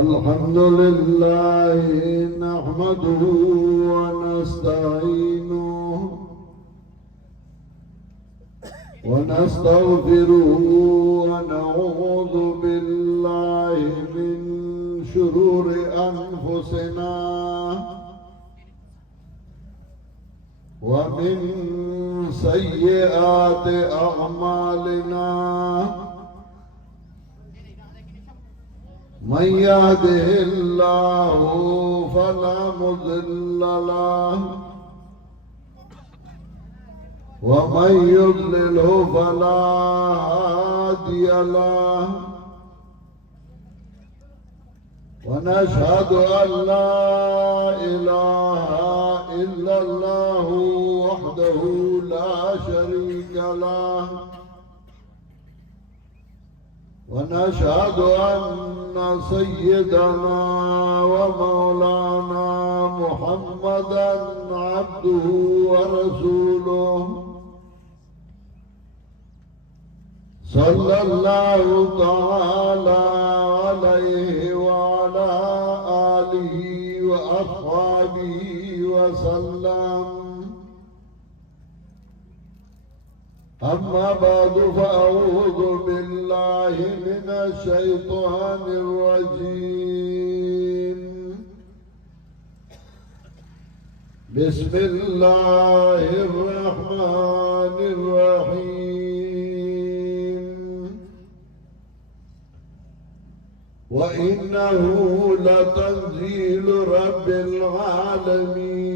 الحمد لله نحمده ونستعينه ونستغفره ونعوذ بالله من شرور أنفسنا ومن سيئات أعمالنا من يهده الله فلا مضل له ومن يضلله فلا هادي له ونشهد أن لا إله إلا الله وحده لا شريك له ونشهد أن سيدنا ومولانا محمدا عبده ورسوله صلى الله تعالى عليه وعلى آله وأصحابه وسلم. أما بعد فأعوذ بالله من الشيطان الرجيم. بسم الله الرحمن الرحيم. وإنه لتنزيل رب العالمين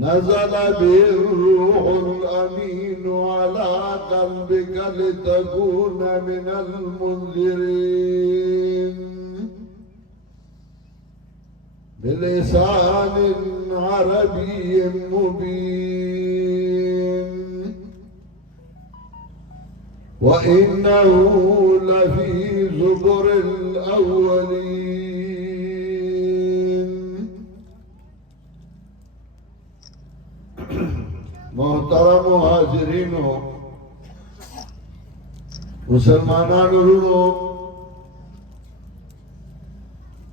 نزل به الروح الأمين على قلبك لتكون من المنذرين بلسان عربي مبين وإنه لفي زبر الأولين. محترم حاضرینو مسلمانانو ورونو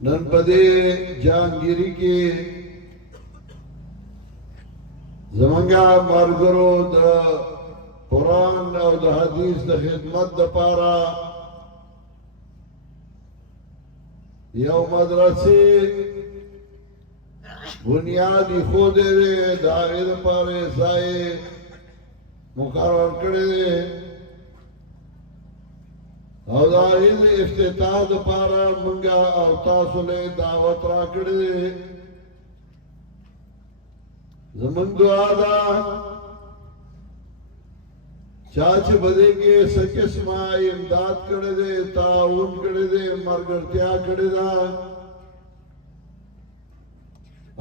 نن پدې جهانگیری کې زمونږه مارګرو د قرآن او د حدیث د خدمت د پاره یو مدرسې بنیادی خود دے داغیر پر سائے مقرر کرے دے او داغیر افتتاح دا پارا منگا او تاسو لے دعوت را کرے دے. زمن دعا دا چاچ بدے کے سکسما امداد کرے دے تعاون کرے دے مرگرتیا کرے دا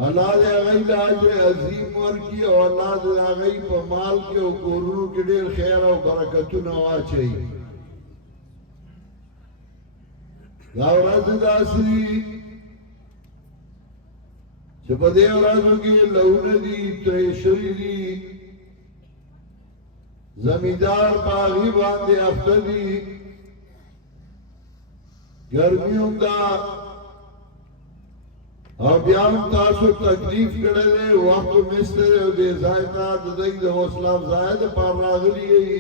اللہ دے آگئی لاج عظیم ورکی او اللہ دے آگئی پا مال کے او کورونو کے دیر خیر او برکتو نوا چاہی. داورات داسی چپا دے ورازو کی لون دی تریشری دی زمیدار باغی باندے افتدی گرمیوں دا او بیان تاسو تکلیف کړه دے وقت مستر او دے زائدہ ددائی دے حوصلہ زائد پار راغلی گئی.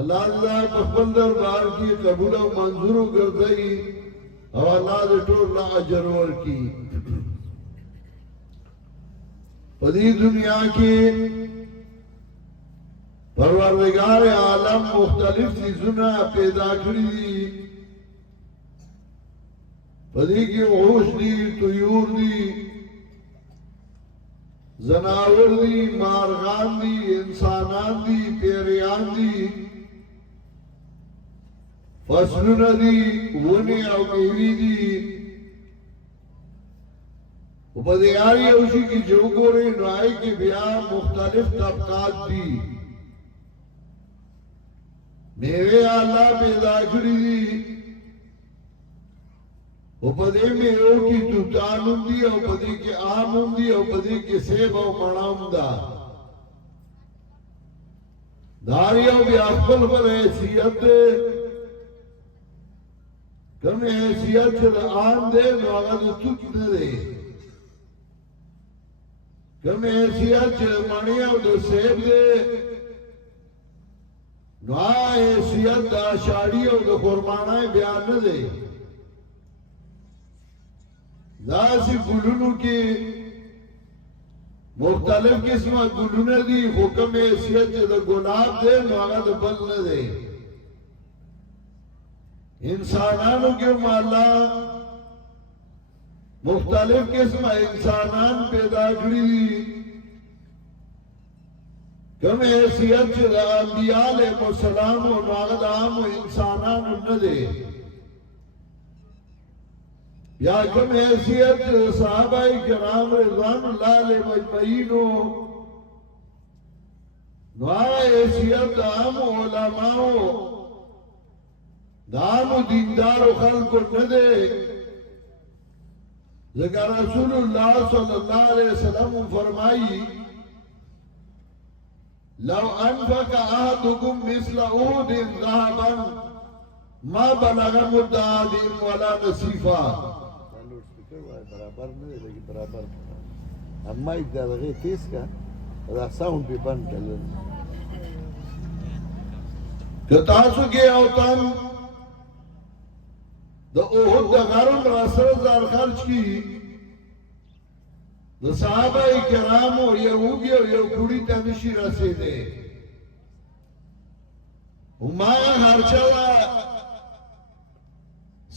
اللہ دے پخبل دربار کی قبول و منظور کردئی او اللہ دے ٹور لا اجر ورکی. پدی دنیا کی پروردگار عالم مختلف چیزوں پیدا کری دی. پدی کی وحوش دی طیور دی زناور دی مارغان دی انسانان دی پیریان دی فصلون دی ونی او میوی دی. پدی آئی اوشی کی جو گوری نوائی کی بیا مختلف طبقات دی. میوے اللہ پیدا کری دی او پدې مې یو کې توتان دی او پدې کې آم دی او پدې کې سیب او مڼه دا داریو بیا خپل خپل حیثیت دے کم حیثیت چې د عام دے نو هغه د توک نه دی کم حیثیت چې د مڼي او د سیب دی نو هغه حیثیت د اشاړي او د خرمانای بیا نه دی داسې ګلونو کې مختلف قسمه ګلونه دي خو کوم حیثیت چې د ګلاب دی نو هغه د بل نه دی انسانانو کې الله مختلف قسمه انسانان پیدا کړی دي کوم حیثیت چې د انبیاء علیهم السلام او هغه د عام انسانانو نه دی یا کوم حیثیت صحابہ کرام رضوان اللہ علیہ مجمعین نو حیثیت عام علماء عام دیندار خلق نہ دے ذکر رسول اللہ صلی اللہ علیہ وسلم فرمائی لو انفق احدکم مثل احد ذهبا ما بلغ مد احدهم ولا نصیفا برابر نه دی لکه برابر اما یک دغه تیز کا دا ساوند په بند کړل که تاسو کې او تم د اوهد د غرم را سره زار خرج کی د صحابه کرامو یو وګي او یو کړي ته نشي رسیدي وما خرچوا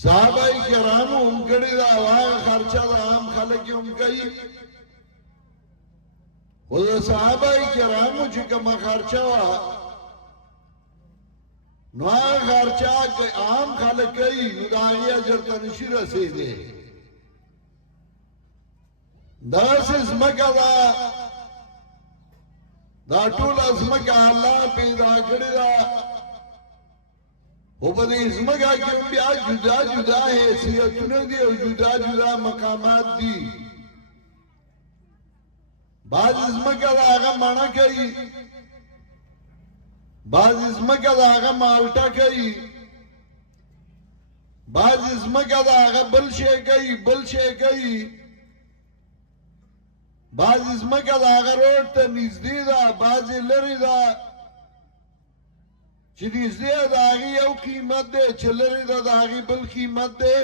صحابہ کرامو هم کړي دا وای خرچه د عام خلک هم کوي خو د صحابه کرامو چې کومه خرچه وه نو هغه خرچه عام خلک کوي نو د هغې اجر ته نشي رسېدی داسې ځمکه ده دا ټوله ځمکه الله پیدا کړې ده او په دې ځمکه کې بیا جدا جدا حیثیتونه دي او جدا جدا مقامات دي بعض ځمکه د هغه مڼه کوي بعض ځمکه د هغه مالټه کوي بعض ځمکه د هغه بل شی کوي بعض ځمکه د هغه روډ ته نږدې ده بعضې لرې ده چې نږدې د هغې یو قیمت دی چې لرې ده د هغې بل قیمت دی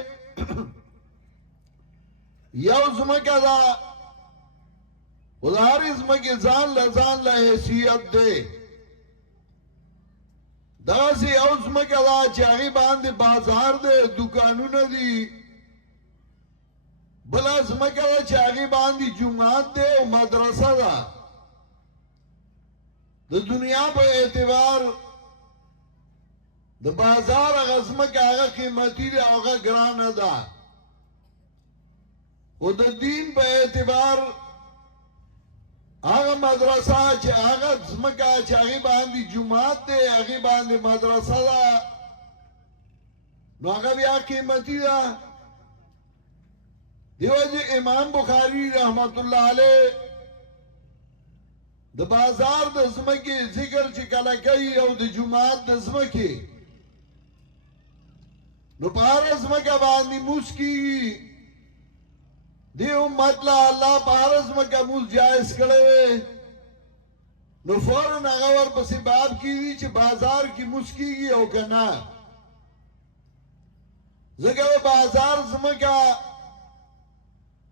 یو ځمکه ده خو د هرې ځمکې ځان له حیثیت دی دغسې یو ځمکه ده چې هغې باندې بازار دی دوکانونه دي بله ځمکه ده چې هغې باندې جومات دی او مدرسه ده د دنیا په اعتبار د بازار هغه ځمکه هغه قیمتي ده هغه ګرانه ده خو د دین په اعتبار هغه مدرسه چې هغه ځمکه چې هغې باندې جومات دی هغې باندې مدرسه ده نو هغه بیا قیمتي ده دیو جی امام بخاری رحمت الله علیه د بازار د ځمکې ذکر چې کله کوي او د جومات د ځمکې نو په هره ځمکه باندې موس کېږي دی امت له الله په هره ځمکه موس جایز کړی نو فوراً هغه ورپسې باب کېږي چې بازار کې موس کېږي او که نه ځکه د بازار ځمکه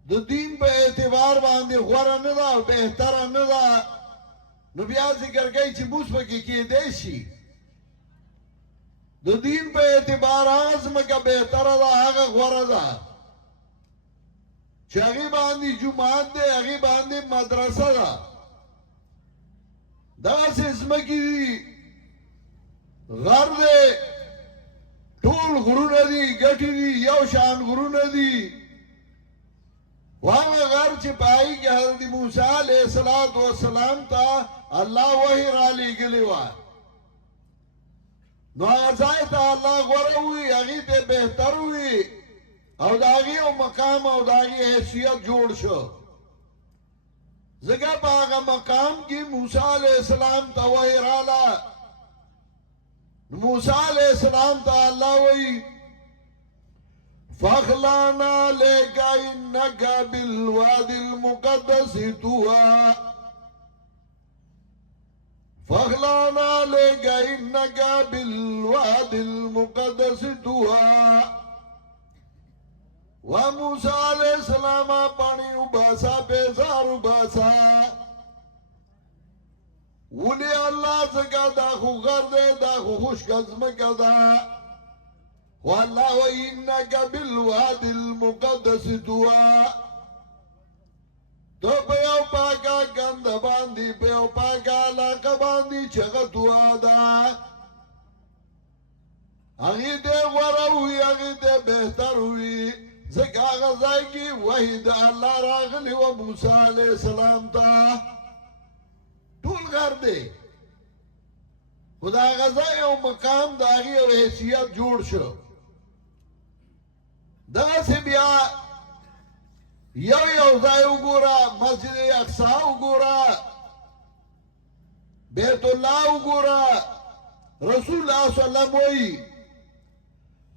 د دین په اعتبار باندې غوره نه ده او بهتره نه ده نو بیا ذکر کوي چې موس پکې کېدی شي د دین په اعتبار هغه ځمکه بهتره ده هغه غوره ده چې هغې باندې جومات دی هغې باندې مدرسه ده دغسې ځمکې دي غر دی ټول غرونه دي ګټې دي یو شان غرونه دي وهغه غر چې په هغې کې حضرت موسی علیه السلام ته الله وحی رالیږلې وه نو هغه ځای ته الله غوره وي هغې ته بهتر وي او د هغې یو مقام او د هغې حیثیت جوړ شو ځکه په هغه مقام کې موسی علیه السلام ته وحی راله موسی علیہ السلام ته الله وی فخلانا لك انك بالواد المقدس طوى فخلانا لك انك بالواد المقدس طوى وموسی علیہ السلام پانی وباسا بیزار وباسا ولی اللہ زکا دا خو غرد دا خو خوش کزمکا دا واللہ و انکا بالواد المقدس دعا تو پیو پاکا گند باندی پیو پاکا علاقہ باندی چگا دعا دا اگی دے غورا ہوئی اگی دے بہتر ہوئی زکا غزائی کی وحید اللہ راغلی و موسیٰ علیہ السلام تا ټول غر دی خدا غزا یو مقام داغي او حیثیت جوړ شو دغه سی بیا یو ځای وګوره مسجد اقصی وګوره بیت الله وګوره رسول الله صلی الله علیه وسلم وی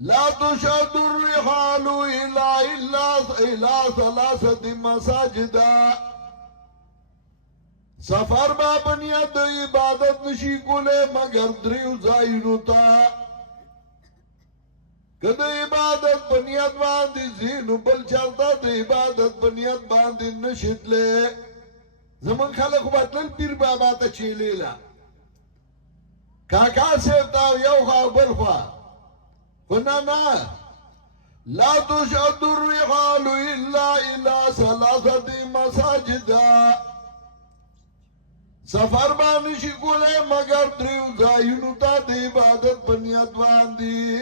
لا تشد الرحال الا ثلاثه مساجد سفر با بنیاد عبادت نشی کولے مگر دریو زائنو تا کد عبادت بنیاد باندی زینو بل چلتا دا عبادت بنیاد باندی نشد لے زمان خلق بطلل پیر بابا تا چیلے لا کاکا سیبتا یو خواہ بل خواہ خنا نا لا تشد الرحال الا ثلاثة مساجدہ سفر بانشی کولے مگر دریو زائنو تا دی عبادت بنیاد باندی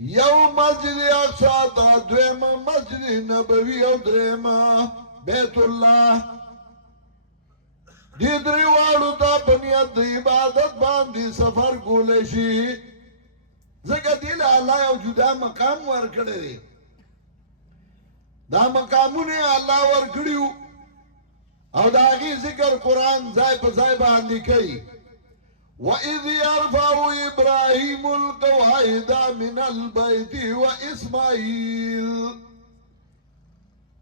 یو مسجد اقصی تا دویم مسجد نبوی او دریم بیت اللہ دی دریوالو تا بنیاد دی عبادت باندی سفر کولے شی زکا دیل اللہ یو جدا مقام ورکڑے دی دا مقامو نے اللہ ورکڑیو او داغی ذکر قرآن زائب زائب آندی کئی وَإِذْ يَرْفَعُ إِبْرَاهِيمُ الْقَوَاعِدَ مِنَ الْبَيْتِ وَإِسْمَاعِيلُ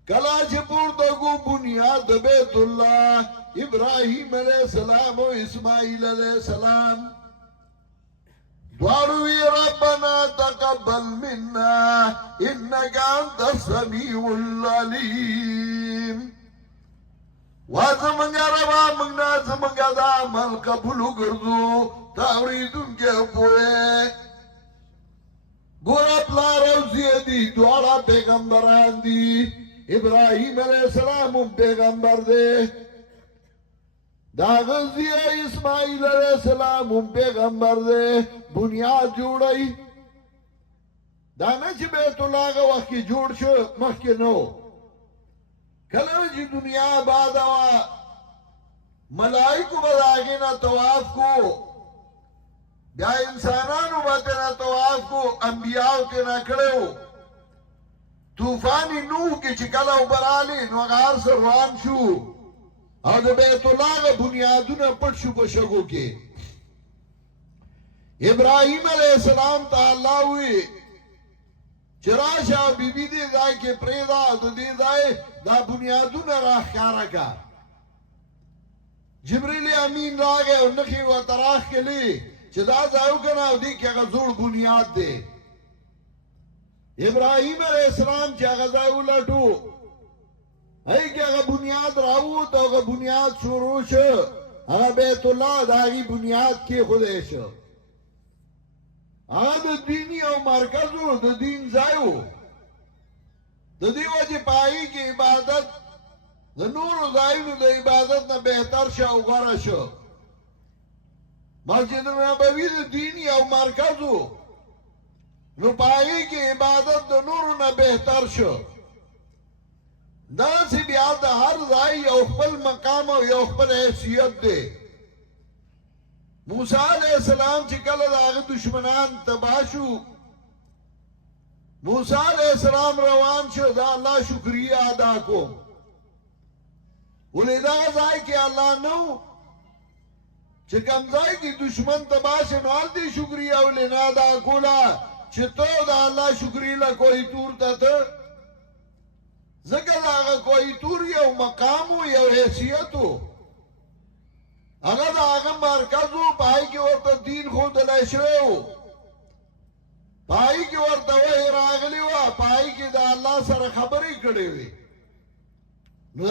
کلا چپور دگو بنیاد بیت اللہ ابراہیم علیہ السلام و اسماعیل علیہ السلام دواروی ربنا تقبل منا انکا انت السمیع العلیم وازمنگا ربا منگنا زمنگا دا عمل قبولو گردو تاوریدون کے پوئے گورا پلارو زیدی دوارا پیغمبران دی ابراہیم علیہ السلام پیغمبر دے دا غزی اسماعیل علیہ السلام پیغمبر دے بنیاد جوڑائی دانا چی بیت اللہ کا وقت کی جوڑ شو مخی نو کلو جی دنیا آبادا ملائکو بداغینا طواف کو بیا انسانانو باتینا طواف کو انبیاءو تینا کڑے ہو توفانی نوح کی چکلاو برالی نوغار سر روان شو او دا بیت اللہ کا بنیادونا پٹ شو بشگو کے ابراہیم علیہ السلام تا اللہ ہوئی چراشا بی بی دی دائی کے پریدا دا دی دائی دا بنیادونا راہ کارا کا جبریل امین را گئے انکی و تراخ کے لی چه دا دایو کنا دی که غزور بنیاد دے ابراہیم علیہ السلام چه غزایو لٹو ای که اگا بنیاد راو تو اگا بنیاد شروع شو اگا بیت اللہ داگی بنیاد کی خودے شو اگا دا دینی او مرکزو دا دین زائیو دا دیو جی پائی کی عبادت دا نور زائیو دا عبادت نا بہتر شو غر شو مسجد نبوی دا دینی او مرکزو نو پائی کی عبادت دا نور نا بہتر شو دا سی بیا دا ہر زائی یو خپل مقام او یو خپل حیثیت دے موسیٰ علیہ السلام چکل دا آغی دشمنان تباشو موسیٰ علیہ السلام روان شو دا اللہ شکریہ ادا کو ولی دا زائی کہ اللہ نو چې کمزای کی دشمن تباش نوال دی شکریہ ولنا دا کولا چې تو دا الله شکرې لا کوئی تور ته زګر هغه کوئی تور یو مقام یو حیثیت هغه دا هغه مرکزو پای کې ورته دین خو دلای شو پای کې ورته وای راغلی وا پای کې دا الله سره خبرې کړې وي نو